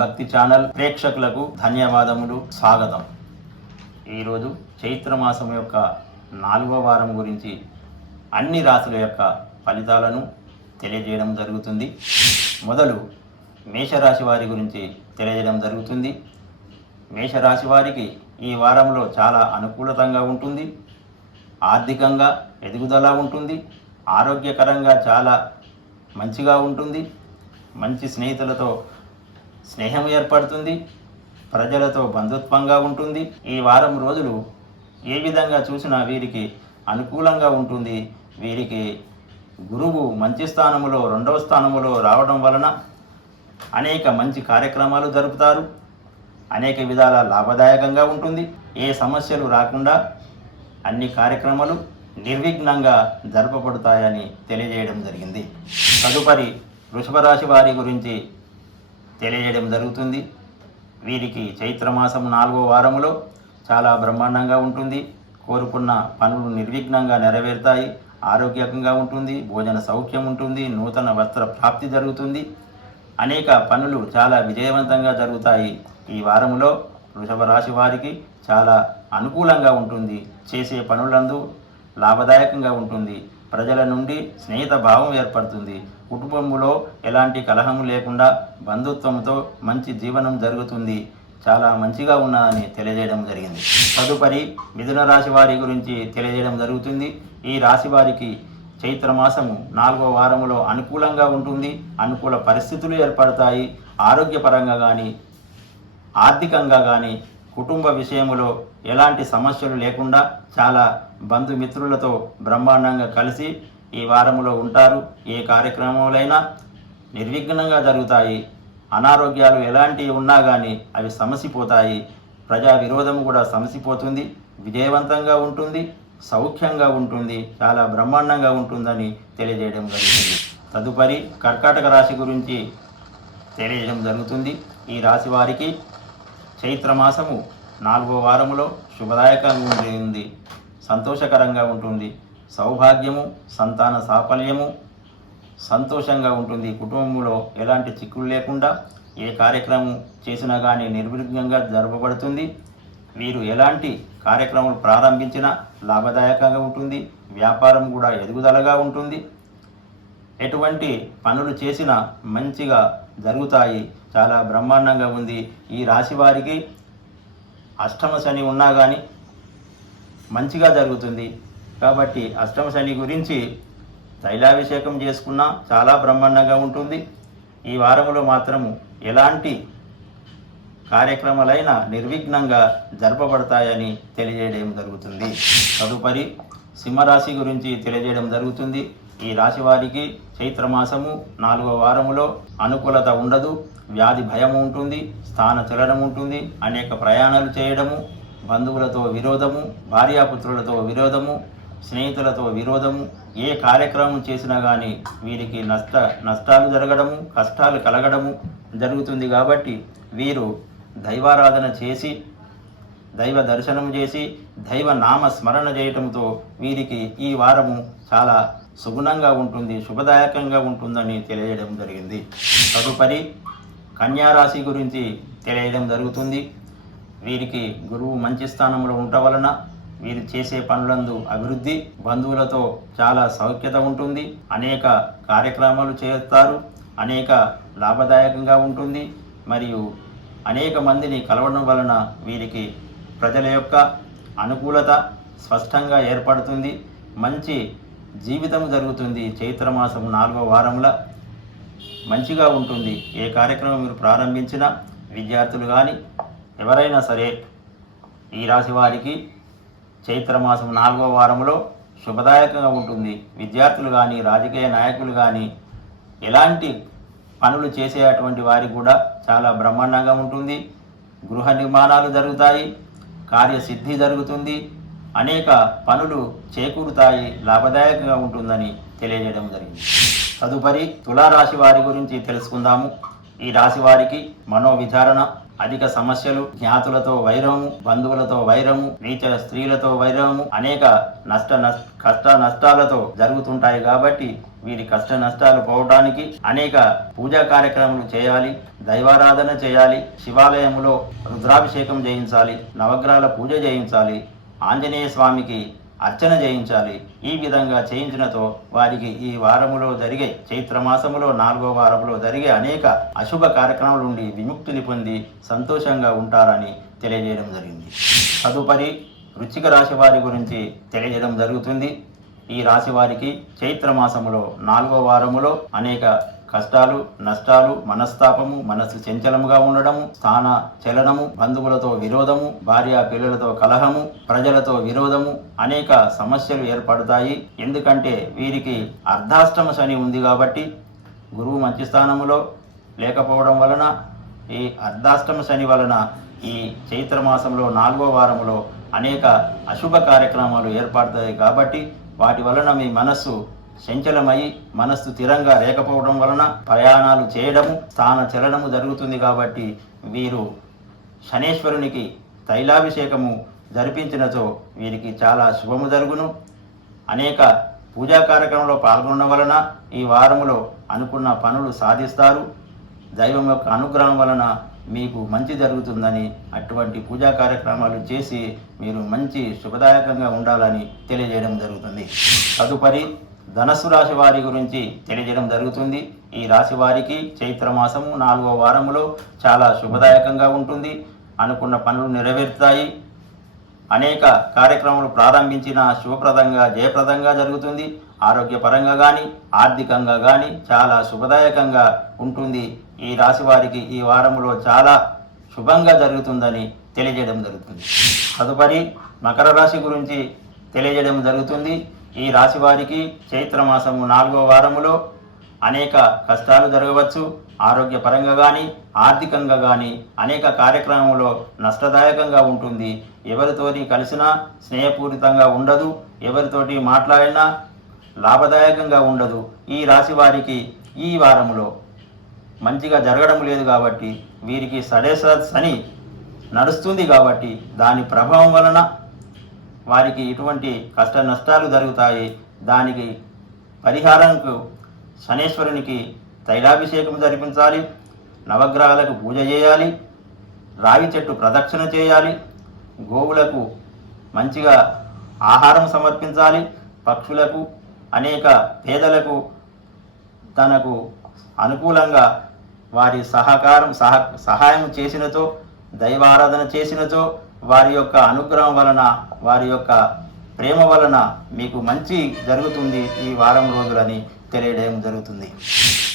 భక్తి ఛానల్ ప్రేక్షకులకు ధన్యవాదములు, స్వాగతం. ఈరోజు చైత్రమాసం యొక్క 4వ వారం గురించి అన్ని రాశుల యొక్క ఫలితాలను తెలియజేయడం జరుగుతుంది. మొదలు మేషరాశి వారి గురించి తెలియజేయడం జరుగుతుంది. మేషరాశి వారికి ఈ వారంలో చాలా అనుకూలతంగా ఉంటుంది. ఆర్థికంగా ఎదుగుదల ఉంటుంది. ఆరోగ్యకరంగా చాలా మంచిగా ఉంటుంది. మంచి స్నేహితులతో స్నేహం ఏర్పడుతుంది. ప్రజలతో బంధుత్వంగా ఉంటుంది. ఈ వారం రోజులు ఏ విధంగా చూసినా వీరికి అనుకూలంగా ఉంటుంది. వీరికి గురువు మంచి స్థానములో 2వ స్థానములో రావడం వలన అనేక మంచి కార్యక్రమాలు జరుపుతారు. అనేక విధాల లాభదాయకంగా ఉంటుంది. ఏ సమస్యలు రాకుండా అన్ని కార్యక్రమాలు నిర్విఘ్నంగా జరపబడతాయని తెలియజేయడం జరిగింది. తదుపరి వృషభ రాశి వారి గురించి తెలియజేయడం జరుగుతుంది. వీరికి చైత్రమాసం 4వ వారములో చాలా బ్రహ్మాండంగా ఉంటుంది. కోరుకున్న పనులు నిర్విఘ్నంగా నెరవేరుతాయి. ఆరోగ్యంగా ఉంటుంది. భోజన సౌఖ్యం ఉంటుంది. నూతన వస్త్ర ప్రాప్తి జరుగుతుంది. అనేక పనులు చాలా విజయవంతంగా జరుగుతాయి. ఈ వారములో వృషభ రాశి వారికి చాలా అనుకూలంగా ఉంటుంది. చేసే పనులందు లాభదాయకంగా ఉంటుంది. ప్రజల నుండి స్నేహిత భావం ఏర్పడుతుంది. కుటుంబంలో ఎలాంటి కలహము లేకుండా బంధుత్వంతో మంచి జీవనం జరుగుతుంది. చాలా మంచిగా ఉన్నదని తెలియజేయడం జరిగింది. తదుపరి మిథున రాశి వారి గురించి తెలియజేయడం జరుగుతుంది. ఈ రాశి వారికి చైత్రమాసము 4వ వారములో అనుకూలంగా ఉంటుంది. అనుకూల పరిస్థితులు ఏర్పడతాయి. ఆరోగ్యపరంగా కానీ ఆర్థికంగా కానీ కుటుంబ విషయంలో ఎలాంటి సమస్యలు లేకుండా చాలా బంధుమిత్రులతో బ్రహ్మాండంగా కలిసి ఈ వారములో ఉంటారు. ఏ కార్యక్రమాలైనా నిర్విఘ్నంగా జరుగుతాయి. అనారోగ్యాలు ఎలాంటివి ఉన్నా కానీ అవి సమసిపోతాయి. ప్రజా విరోధము కూడా సమసిపోతుంది. విజయవంతంగా ఉంటుంది. సౌఖ్యంగా ఉంటుంది. చాలా బ్రహ్మాండంగా ఉంటుందని తెలియజేయడం జరుగుతుంది. తదుపరి కర్కాటక రాశి గురించి తెలియజేయడం జరుగుతుంది. ఈ రాశి వారికి చైత్రమాసము 4వ వారములో శుభదాయకంగా ఉంటుంది. సంతోషకరంగా ఉంటుంది. సౌభాగ్యము, సంతాన సాఫల్యము, సంతోషంగా ఉంటుంది. కుటుంబంలో ఎలాంటి చిక్కులు లేకుండా ఏ కార్యక్రమం చేసినా కానీ నిర్విఘ్నంగా జరపబడుతుంది. వీరు ఎలాంటి కార్యక్రమాలు ప్రారంభించినా లాభదాయకంగా ఉంటుంది. వ్యాపారం కూడా ఎదుగుదలగా ఉంటుంది. ఎటువంటి పనులు చేసినా మంచిగా జరుగుతాయి. చాలా బ్రహ్మాండంగా ఉంది. ఈ రాశి వారికి అష్టమ శని ఉన్నా కానీ మంచిగా జరుగుతుంది. కాబట్టి అష్టమ శని గురించి తైలాభిషేకం చేసుకున్నా చాలా బ్రహ్మాండంగా ఉంటుంది. ఈ వారంలో మాత్రము ఎలాంటి కార్యక్రమాలైనా నిర్విఘ్నంగా జరపబడతాయని తెలియజేయడం జరుగుతుంది. తదుపరి సింహరాశి గురించి తెలియజేయడం జరుగుతుంది. ఈ రాశి వారికి చైత్రమాసము 4వ వారములో అనుకూలత ఉండదు. వ్యాధి భయం ఉంటుంది. స్థాన చలనం ఉంటుంది. అనేక ప్రయాణాలు చేయడము, బంధువులతో విరోధము, భార్యాపుత్రులతో విరోధము, స్నేహితులతో విరోధము, ఏ కార్యక్రమం చేసినా కానీ వీరికి నష్టాలు జరగడము, కష్టాలు కలగడము జరుగుతుంది. కాబట్టి వీరు దైవారాధన చేసి, దైవ దర్శనం చేసి, దైవ నామ స్మరణ చేయటంతో వీరికి ఈ వారము చాలా సుగుణంగా ఉంటుంది. శుభదాయకంగా ఉంటుందని తెలియజేయడం జరిగింది. తదుపరి కన్యారాశి గురించి తెలియడం జరుగుతుంది. వీరికి గురువు మంచి స్థానంలో ఉండటం వలన వీరు చేసే పనులందు అభివృద్ధి, బంధువులతో చాలా సౌఖ్యత ఉంటుంది. అనేక కార్యక్రమాలు చేస్తారు. అనేక లాభదాయకంగా ఉంటుంది. మరియు అనేక మందిని కలవడం వలన వీరికి ప్రజల యొక్క అనుకూలత స్పష్టంగా ఏర్పడుతుంది. మంచి జీవితం జరుగుతుంది. చైత్రమాసం 4వ వారంలో మంచిగా ఉంటుంది. ఏ కార్యక్రమం మీరు ప్రారంభించినా విద్యార్థులు కానీ ఎవరైనా సరే ఈ రాశి వారికి చైత్రమాసం 4వ వారంలో శుభదాయకంగా ఉంటుంది. విద్యార్థులు కానీ రాజకీయ నాయకులు కానీ ఎలాంటి పనులు చేసేటువంటి వారికి కూడా చాలా బ్రహ్మాండంగా ఉంటుంది. గృహ నిర్మాణాలు జరుగుతాయి. కార్యసిద్ధి జరుగుతుంది. అనేక పనులు చేకూరుతాయి. లాభదాయకంగా ఉంటుందని తెలియజేయడం జరిగింది. తదుపరి తులారాశి వారి గురించి తెలుసుకుందాము. ఈ రాశి వారికి మనోవిచారణ, అధిక సమస్యలు, జ్ఞాతులతో వైరము, బంధువులతో వైరము, నీచ స్త్రీలతో వైరము, అనేక కష్ట నష్టాలతో జరుగుతుంటాయి. కాబట్టి వీరి కష్ట నష్టాలు పోవడానికి అనేక పూజా కార్యక్రమాలు చేయాలి, దైవారాధన చేయాలి, శివాలయంలో రుద్రాభిషేకం చేయించాలి, నవగ్రహాల పూజ చేయించాలి, ఆంజనేయ స్వామికి అర్చన చేయించాలి. ఈ విధంగా చేయించినతో వారికి ఈ వారములో జరిగే చైత్రమాసములో 4వ వారంలో జరిగే అనేక అశుభ కార్యక్రమాల నుండి విముక్తిని పొంది సంతోషంగా ఉంటారని తెలియజేయడం జరిగింది. తదుపరి వృశ్చిక రాశి వారి గురించి తెలియజేయడం జరుగుతుంది. ఈ రాశి వారికి చైత్రమాసములో 4వ వారములో అనేక కష్టాలు, నష్టాలు, మనస్తాపము, మనస్సు చంచలముగా ఉండడము, స్థాన చలనము, బంధువులతో విరోధము, భార్య పిల్లలతో కలహము, ప్రజలతో విరోధము, అనేక సమస్యలు ఏర్పడతాయి. ఎందుకంటే వీరికి అర్ధాష్టమ శని ఉంది కాబట్టి గురువు మంచి స్థానములో లేకపోవడం వలన ఈ అర్ధాష్టమ శని వలన ఈ చైత్రమాసంలో 4వ వారములో అనేక అశుభ కార్యక్రమాలు ఏర్పడతాయి. కాబట్టి వాటి వలన మీ మనస్సు చంచలమై మనస్సు స్థిరంగా లేకపోవడం వలన ప్రయాణాలు చేయడము, స్థాన చలనము జరుగుతుంది. కాబట్టి వీరు శనేశ్వరునికి తైలాభిషేకము జరిపించినచో వీరికి చాలా శుభము జరుగును. అనేక పూజా కార్యక్రమంలో పాల్గొనడం వలన ఈ వారములో అనుకున్న పనులు సాధిస్తారు. దైవం యొక్క అనుగ్రహం వలన మీకు మంచి జరుగుతుందని అటువంటి పూజా కార్యక్రమాలు చేసి మీరు మంచి శుభదాయకంగా ఉండాలని తెలియజేయడం జరుగుతుంది. తదుపరి ధనస్సు రాశి వారి గురించి తెలియజేయడం జరుగుతుంది. ఈ రాశి వారికి చైత్రమాసము 4వ వారములో చాలా శుభదాయకంగా ఉంటుంది. అనుకున్న పనులు నెరవేరుతాయి. అనేక కార్యక్రమాలు ప్రారంభించిన శుభప్రదంగా జయప్రదంగా జరుగుతుంది. ఆరోగ్యపరంగా కానీ ఆర్థికంగా కానీ చాలా శుభదాయకంగా ఉంటుంది. ఈ రాశి వారికి ఈ వారంలో చాలా శుభంగా జరుగుతుందని తెలియజేయడం జరుగుతుంది. తదుపరి మకర రాశి గురించి తెలియజేయడం జరుగుతుంది. ఈ రాశి వారికి చైత్రమాసము 4వ వారములో అనేక కష్టాలు జరగవచ్చు. ఆరోగ్యపరంగా కానీ ఆర్థికంగా కానీ అనేక కార్యక్రమంలో నష్టదాయకంగా ఉంటుంది. ఎవరితోటి కలిసినా స్నేహపూరితంగా ఉండదు. ఎవరితోటి మాట్లాడినా లాభదాయకంగా ఉండదు. ఈ రాశి వారికి ఈ వారములో మంచిగా జరగడం లేదు. కాబట్టి వీరికి శని నడుస్తుంది. కాబట్టి దాని ప్రభావం వలన వారికి ఇటువంటి కష్ట నష్టాలు జరుగుతాయి. దానికి పరిహారంకు శనేశ్వరునికి తైలాభిషేకం జరిపించాలి, నవగ్రహాలకు పూజ చేయాలి, రావి చెట్టు ప్రదక్షిణ చేయాలి, గోవులకు మంచిగా ఆహారం సమర్పించాలి, పక్షులకు అనేక పేదలకు తనకు అనుకూలంగా వారి సహాయం చేసినతో దైవారాధన చేసినతో వారి యొక్క అనుగ్రహం వలన వారి యొక్క ప్రేమ వలన మీకు మంచి జరుగుతుంది ఈ వారం రోజులని తెలియజేయడం జరుగుతుంది.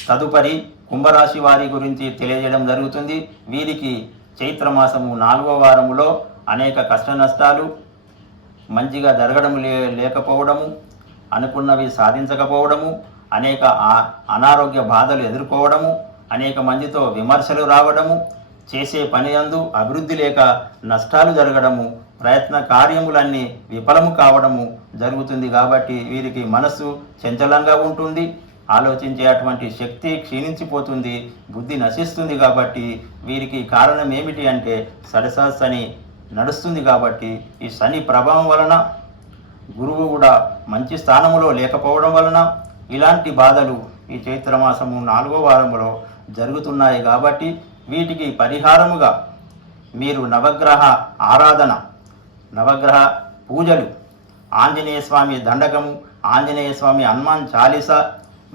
తదుపరి కుంభరాశి వారి గురించి తెలియజేయడం జరుగుతుంది. వీరికి చైత్రమాసము 4వ వారములో అనేక కష్ట నష్టాలు, మంచిగా జరగడం లేకపోవడము, అనుకున్నవి సాధించకపోవడము, అనేక అనారోగ్య బాధలు ఎదుర్కోవడము, అనేక మందితో విమర్శలు రావడము, చేసే పని యందు అభివృద్ధి లేక నష్టాలు జరగడము, ప్రయత్న కార్యములన్నీ విఫలము కావడము జరుగుతుంది. కాబట్టి వీరికి మనస్సు చంచలంగా ఉంటుంది. ఆలోచించే అటువంటి శక్తి క్షీణించిపోతుంది, బుద్ధి నశిస్తుంది. కాబట్టి వీరికి కారణం ఏమిటి అంటే శని నడుస్తుంది. కాబట్టి ఈ శని ప్రభావం వలన గురువు కూడా మంచి స్థానములో లేకపోవడం వలన ఇలాంటి బాధలు ఈ చైత్రమాసము 4వ వారములో జరుగుతున్నాయి. కాబట్టి వీటికి పరిహారముగా మీరు నవగ్రహ ఆరాధన, నవగ్రహ పూజలు, ఆంజనేయ స్వామి దండకము, ఆంజనేయ స్వామి హనుమాన్ చాలీసా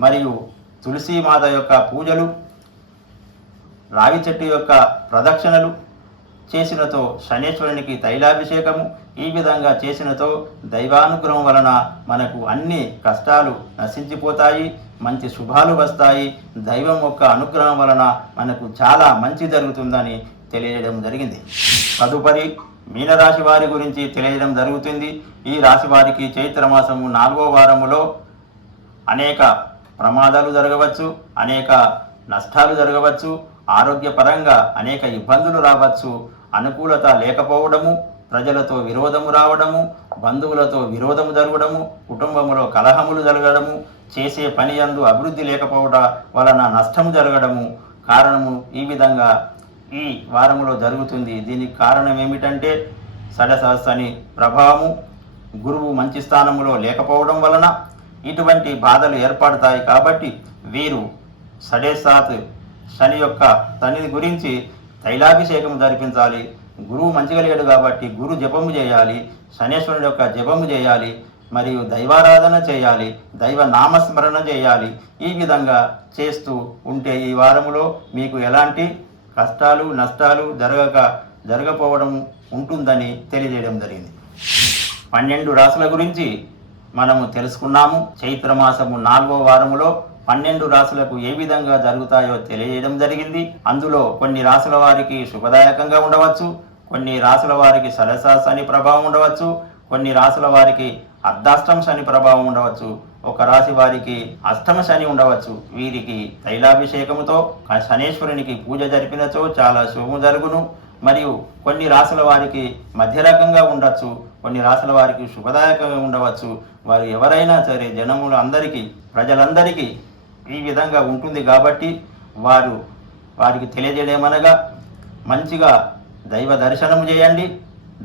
మరియు తులసీమాత యొక్క పూజలు, రావి చెట్టు యొక్క ప్రదక్షిణలు చేసినతో శనేశ్వరునికి తైలాభిషేకము ఈ విధంగా చేసినతో దైవానుగ్రహం వలన మనకు అన్ని కష్టాలు నశించిపోతాయి, మంచి శుభాలు వస్తాయి. దైవం యొక్క అనుగ్రహం వలన మనకు చాలా మంచి జరుగుతుందని తెలియజేయడం జరిగింది. తదుపరి మీనరాశి వారి గురించి తెలియజేయడం జరుగుతుంది. ఈ రాశి వారికి చైత్రమాసము 4వ వారములో అనేక ప్రమాదాలు జరగవచ్చు, అనేక నష్టాలు జరగవచ్చు, ఆరోగ్యపరంగా అనేక ఇబ్బందులు రావచ్చు, అనుకూలత లేకపోవడము, ప్రజలతో విరోధము రావడము, బంధువులతో విరోధము జరగడము, కుటుంబంలో కలహములు జరగడము, చేసే పని యందు అభివృద్ధి లేకపోవడం వలన నష్టము జరగడము కారణము. ఈ విధంగా ఈ వారములో జరుగుతుంది. దీనికి కారణం ఏమిటంటే షడసహస్రని ప్రభావము, గురువు మంచి స్థానంలో లేకపోవడం వలన ఇటువంటి బాధలు ఏర్పడతాయి. కాబట్టి వీరు షడేసాత్ శని యొక్క తని గురించి తైలాభిషేకం జరిపించాలి. గురువు మంచిగా లేడు కాబట్టి గురు జపము చేయాలి, శనేశ్వరుడు యొక్క జపము చేయాలి, మరియు దైవారాధన చేయాలి, దైవ నామస్మరణ చేయాలి. ఈ విధంగా చేస్తూ ఉంటే ఈ వారములో మీకు ఎలాంటి కష్టాలు నష్టాలు జరగపోవడం ఉంటుందని తెలియజేయడం జరిగింది. 12 రాశుల గురించి మనము తెలుసుకున్నాము. చైత్రమాసము 4వ వారములో 12 రాశులకు ఏ విధంగా జరుగుతాయో తెలియజేయడం జరిగింది. అందులో కొన్ని రాశుల వారికి శుభదాయకంగా ఉండవచ్చు, కొన్ని రాశుల వారికి షడస శని ప్రభావం ఉండవచ్చు, కొన్ని రాశుల వారికి అర్ధాష్టమ శని ప్రభావం ఉండవచ్చు, ఒక రాశి వారికి అష్టమ శని ఉండవచ్చు. వీరికి తైలాభిషేకముతో శనేశ్వరునికి పూజ జరిపినచో చాలా శుభము జరుగును. మరియు కొన్ని రాశుల వారికి మధ్య రకంగా ఉండొచ్చు, కొన్ని రాశుల వారికి శుభదాయకంగా ఉండవచ్చు. వారు ఎవరైనా సరే జనములందరికీ ప్రజలందరికీ ఈ విధంగా ఉంటుంది. కాబట్టి వారికి తెలియజేయమనగా మంచిగా దైవ దర్శనం చేయండి,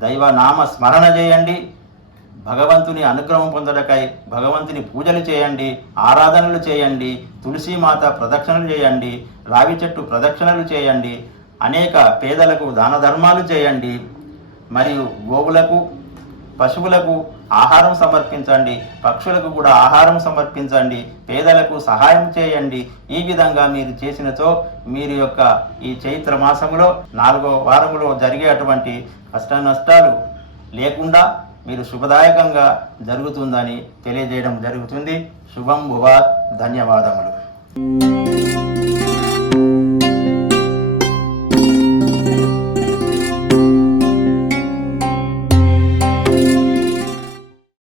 దైవ నామ స్మరణ చేయండి, భగవంతుని అనుగ్రహం పొందడకై భగవంతుని పూజలు చేయండి, ఆరాధనలు చేయండి, తులసీమాత ప్రదక్షిణలు చేయండి, రావి చెట్టు ప్రదక్షిణలు చేయండి, అనేక పేదలకు దాన ధర్మాలు చేయండి, మరియు గోవులకు పశువులకు ఆహారం సమర్పించండి, పక్షులకు కూడా ఆహారం సమర్పించండి, పేదలకు సహాయం చేయండి. ఈ విధంగా మీరు చేసినచో మీరు యొక్క ఈ చైత్ర మాసంలో 4వ వారములో జరిగేటువంటి కష్ట నష్టాలు లేకుండా మీరు శుభదాయకంగా జరుగుతుందని తెలియజేయడం జరుగుతుంది. శుభం భువా. ధన్యవాదములు.